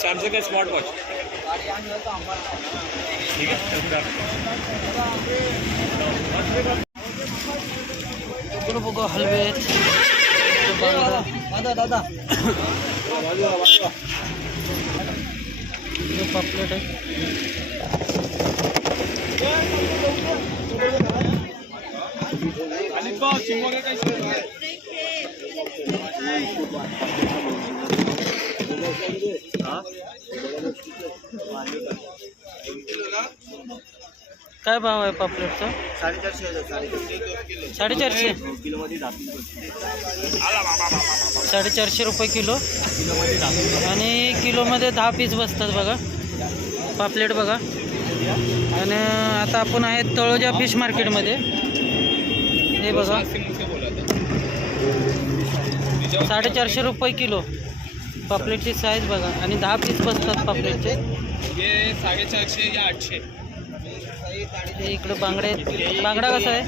Samsung का smart watch ठीक है। बघू हलवे दादा पापलेट आहे। काय भाव आहे पापलेटचा? 450 450 रुपये किलो आणि किलोमध्ये 10 पीस बसतात बघा पापलेट बघा। आणि आता आपण आहे तळोजा फिश मार्केटमध्ये। हे बघा 450 रुपये किलो पापलेटची साईज बघा आणि 10 पीस बसतात पापलेटचे। ये 450 या 800। इकडे बांगडे बांगडा कसा आहे?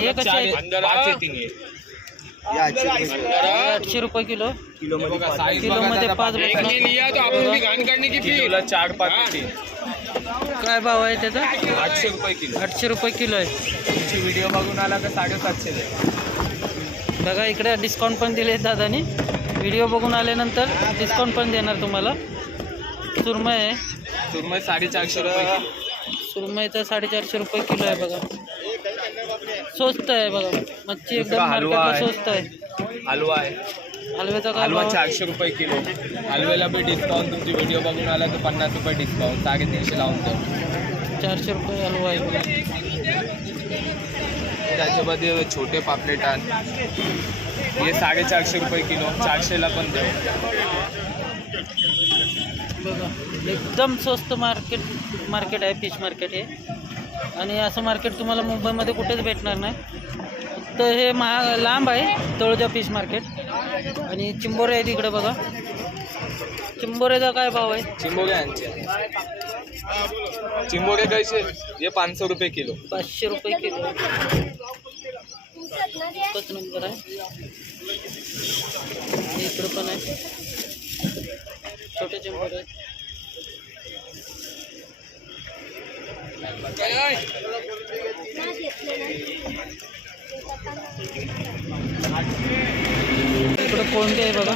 हे कसं आहे? 800 रुपये किलो किलोमध्ये 5 बसतात। काय भाव आहे त्याचा? 800 रुपये किलो। 800 रुपये किलो आहे। तुमची व्हिडिओ बघून आला तर 750 बघा इकडे डिस्काउंट पण दिले दादानी। व्हिडिओ बघून आल्यानंतर डिस्काउंट पण देणार तुम्हाला। सुरमई आहे, सुरमई 450 रुपये। सुरमईचा 450 रुपये किलो आहे बघा। स्वस्त आहे बघा, मच्छी एकदम मार्केटला स्वस्त आहे। हलवा आहे, हलव्याचा काय हलवा भाव? 400 रुपये किलो। हलव्याला बी डिस्काउंट, तुमची व्हिडिओ बघून आला तर 50 रुपये डिस्काउंट, 350 लावून द्या। 400 रुपये हलवा आहे बघा। त्याच्यामध्ये छोटे पापलेट आहेत, हे 450 रुपये किलो, 400ला पण द्या बघा। एकदम स्वस्त मार्केट आहे, फिश मार्केट आहे। आणि असं मार्केट तुम्हाला मुंबईमध्ये कुठेच भेटणार नाही। तर हे लांब आहे तळोजा फिश मार्केट। आणि चिंबोरे आहे तिकडे बघा। चिंबोरेचा काय भाव आहे? चिंबोरे यांचे चिंबोरे कैसे? ये 500 रुपये किलो। 500 रुपये किलो। एकच नंबर आहे। इकडं पण आहे छोटे चिंबोरे आहे। इकडं कोणते आहे बघा,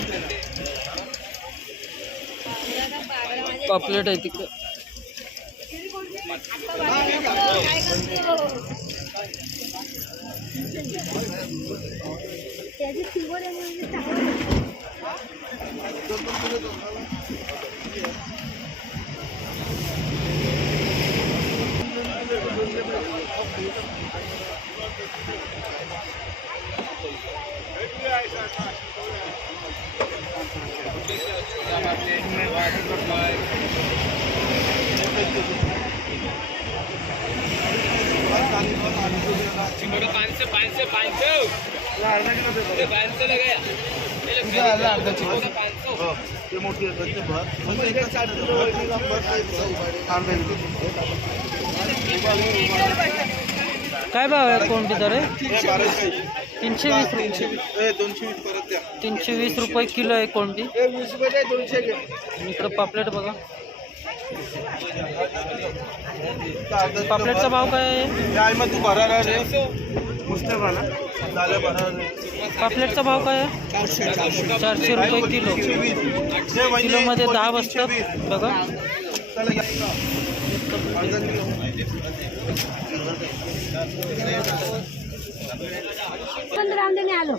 पापलेट आहे तिकडे। चिंबोरे 500 लगाया। काय भाव आहे कोणती दर आहे? 320 रुपये। 320 रुपये किलो आहे कोणती। इकडं पापलेट बघा। पापलेटचा भाव काय आहे? पापलेटचा भाव काय आहे? 400 रुपये किलो। किलोमध्ये 10 बसतात बघा। आलो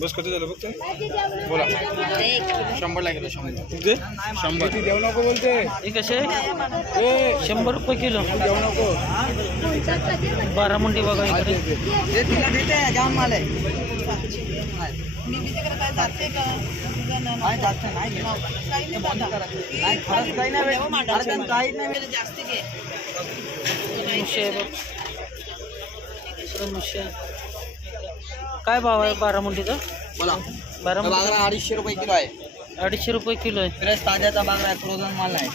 बस कधी झालं फक्त बोला। 100 लागेल। 100 देऊ नको बोलते। हे कसे? 100 रुपये किलो। 12 मुंडी बघा इकडे। मुशी आहे बघ, इकडे मुशी आहे। काय भाव आहे बारामुंडीचा? बोला. बारामुंडी बांगडा 250 रुपये किलो आहे. 250 रुपये किलो आहे. फ्रेश ताज्याचा बांगडा आहे, फ्रोझन माल नाही.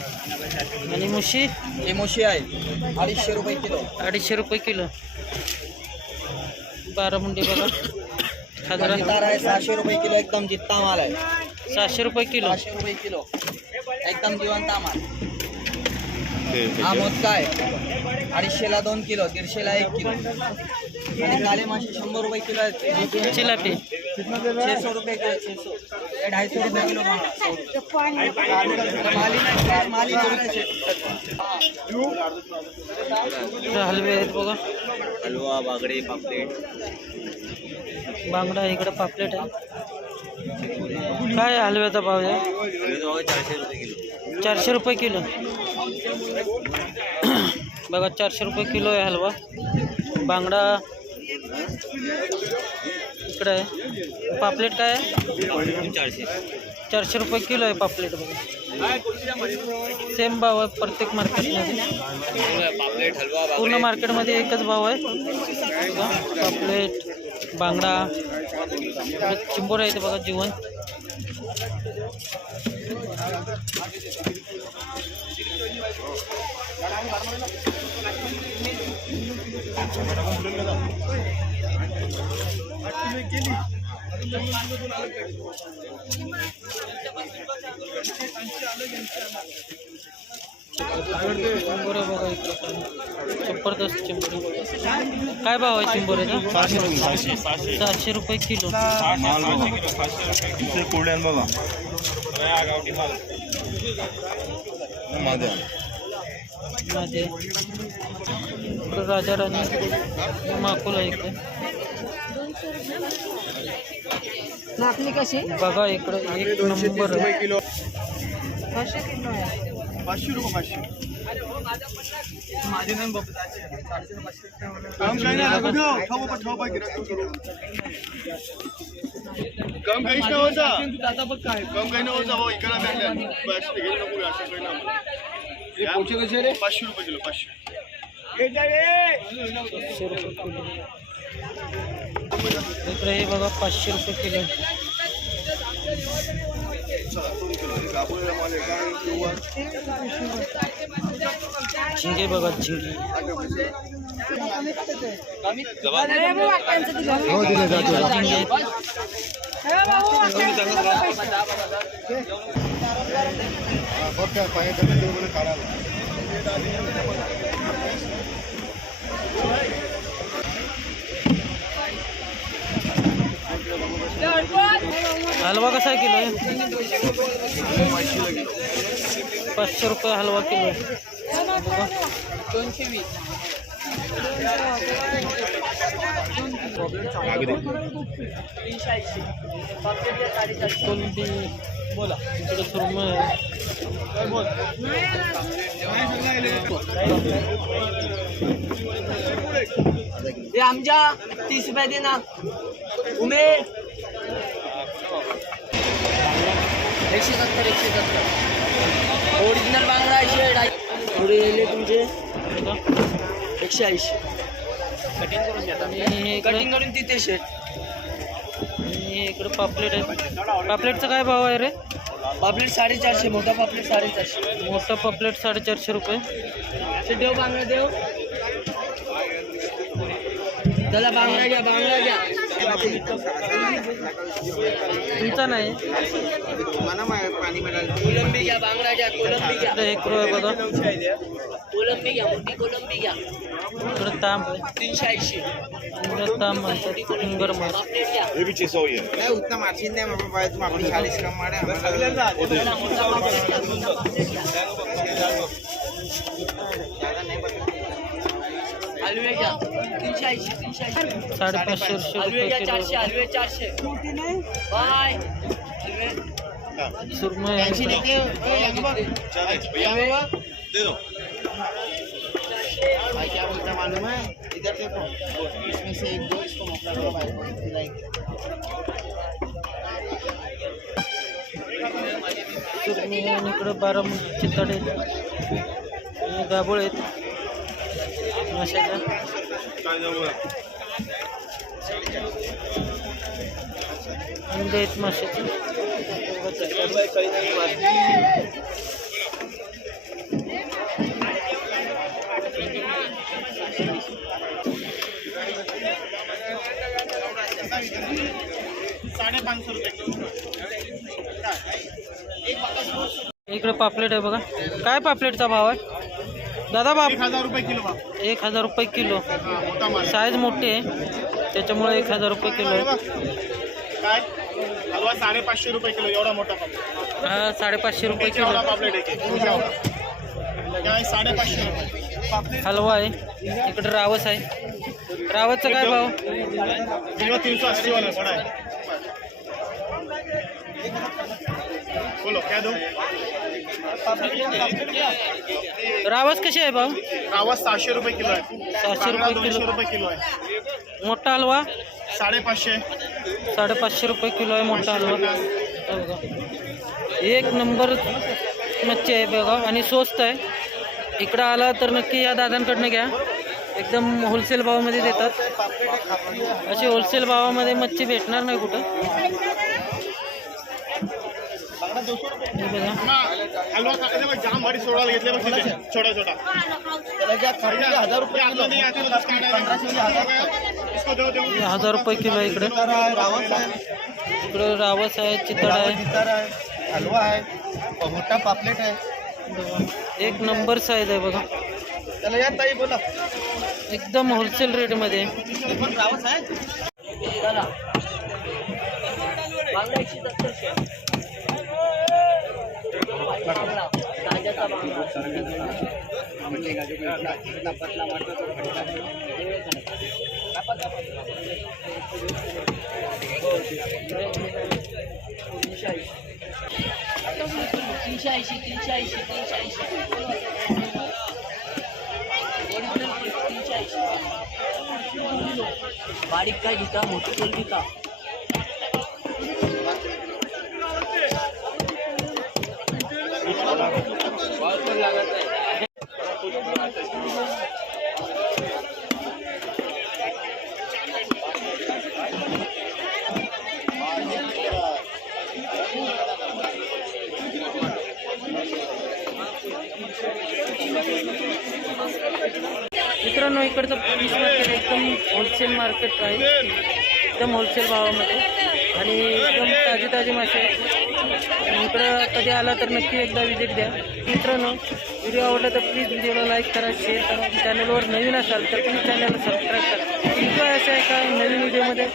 आणि मुशी ही मोशी आहे 250 रुपये किलो. 250 रुपये किलो. बारामुंडी बघा साधारण तार आहे 600 रुपये किलो, एकदम जित्ता माल आहे. 600 रुपये किलो. 600 रुपये किलो, एकदम जिवंत माल. हा मोदका आहे 250ला 2 किलो, 150ला 1 किलो. आणि काले मासे 100 रुपये किलो आहेत. चिलापी 600 रुपये किलो, 600. हे 250 रुपये किलो माली हलवे आहेत बघा. हलवा, बागडे, पापलेट. बांगडा इकडे पापलेट आहे. काय आहे हलव्याचा भाव आहे? 400 रुपये किलो. 400 रुपये किलो. बघा 400 रुपये किलो आहे हलवा. बांगडा इकडे आहे. पापलेट काय आहे? 400 रुपये किलो आहे पापलेट. बघा सेम भाव आहे प्रत्येक मार्केटमध्ये. पूर्ण मार्केटमध्ये एकच भाव आहे. पापलेट, बांगडा, चिंबोर आहे बघा जीवन. चिंबोरे बघा इकडे जबरदस्त चिंबोरे. काय भाव आहे चिंबोरेचा? 700 रुपये किलो. मध्ये राजा राणी माकुल आहे इकडे. नापली कशी? बघा इकडे एक नंबर आहे. 500 किलो आहे. 500 रुपये 500. माझे नाही बाबा, काम काही नाही. काम काहीच नाही होता. काम काही नाही होता भाऊ. इकडे पोचे कसे रे? 500 रुपये किलो. 500 रुपये किलो. इकडे हे बघा 500 रुपये किलो. झिंगे बघा झिंगे. हलवा कसा किलो आहे? 500 रुपये हलवा किलो. बघा 220. कोलंबी बोला इकडे सुरमई आहे. हे आमच्या 30 रुपये दे ना उमेश. 170. ओरिजिनल बांगडा 180. थोडे गेले तुमचे 180. कटिंग करून तिथे शेट. इकडे पापलेट आहे. पापलेटचा काय भाव आहे रे? पापलेट 450. मोठा पापलेट 450. मोठा पापलेट 450 रुपये. देव बांगडा देव. चला बांगडा घ्या, बांगडा घ्या. तुमचा नाही. कोलंबी घ्या, बांगडा घ्या, कोलंबी घ्या. 1 रुपये बघा. कोलंबी घ्या, मोठी कोलंबी घ्या. इकडे तांब आहे. 380. इकडे तांब म्हणतात फिंगर मार. पापलेट घ्या. उतना मार्जिन नहीं हमारे पास. तुम अपनी 40 कम मारे चला, मोठा पापलेट घ्या, मोठा पापलेट घ्या. हलवे घ्या 380. 550 हलवे रुपये घ्या किलो. 400. हलवे 400. बाय. हलवे सुरमई आहे. भाई क्या बोलता मालूम है? इधर देखो, इसमें से 1 2 इसको मौका दो भाई को खिलाएंगे. सुरमई आणि इकडे बारामुंडी चितडे आणि गाबोळे आहेत माशाच्या. अंडे आहेत माशाचे. इकडे पापलेट आहे बघा. काय पापलेटचा भाव आहे दादा? 1000 रुपये किलो. 1000 रुपये किलो. साईज मोठी आहे त्याच्यामुळे 1000 रुपये किलो आहे. काय हलवा 550 रुपये किलो. एवढा मोठा पापलेट. हा 550 रुपये किलो पापलेट आहे. काय 550 रुपये हलवा आहे. इकडे रावस आहे. रावसचा काय भाव? 380 वाला बड़ा है. बोलो क्या दो? रावस कशी आहे भाव? रावस 600 रुपये किलो आहे. 600 रुपये 200 किलो. रुपये किलो आहे. मोठा हलवा 550. 550 रुपये किलो आहे मोठा हलवा. हे बघा. एक नंबर मच्छी आहे बघा आणि स्वस्त आहे. इकडं आला तर नक्की या दादांकडनं घ्या. एकदम होलसेल भावामध्ये देतात. अशी होलसेल भावामध्ये मच्छी भेटणार नाही कुठं. हे बघा. हलवा जाम भारी सोडायला घेतले बघ तिथे. छोटा छोटा 1000 रुपये किलो. इसको दो दो. 1000 रुपये किलो आहे इकडे. इकडे रावस आहे, चितळ आहे, हलवा आहे, मोठा पापलेट आहे. एक नंबर साईज आहे बघा. त्याला या ताई बोला. एकदम होलसेल रेटमध्ये. रावस आहे. बारीक काय घेता, मोठी कोण घेता? मित्रांनो इकडचं फिश मार्केट एकदम होलसेल मार्केट आहे. एकदम होलसेल भावामध्ये आणि एकदम ताजे ताजे मासे. इकडं कधी आला तर नक्की एकदा विजिट द्या. मित्रांनो व्हिडिओ आवडला तर प्लीज व्हिडिओला लाईक करा, शेअर करा. चॅनलवर नवीन असाल तर तुम्ही चॅनलला सबस्क्राईब करा. तुमचं असं आहे का नवीन व्हिडिओमध्ये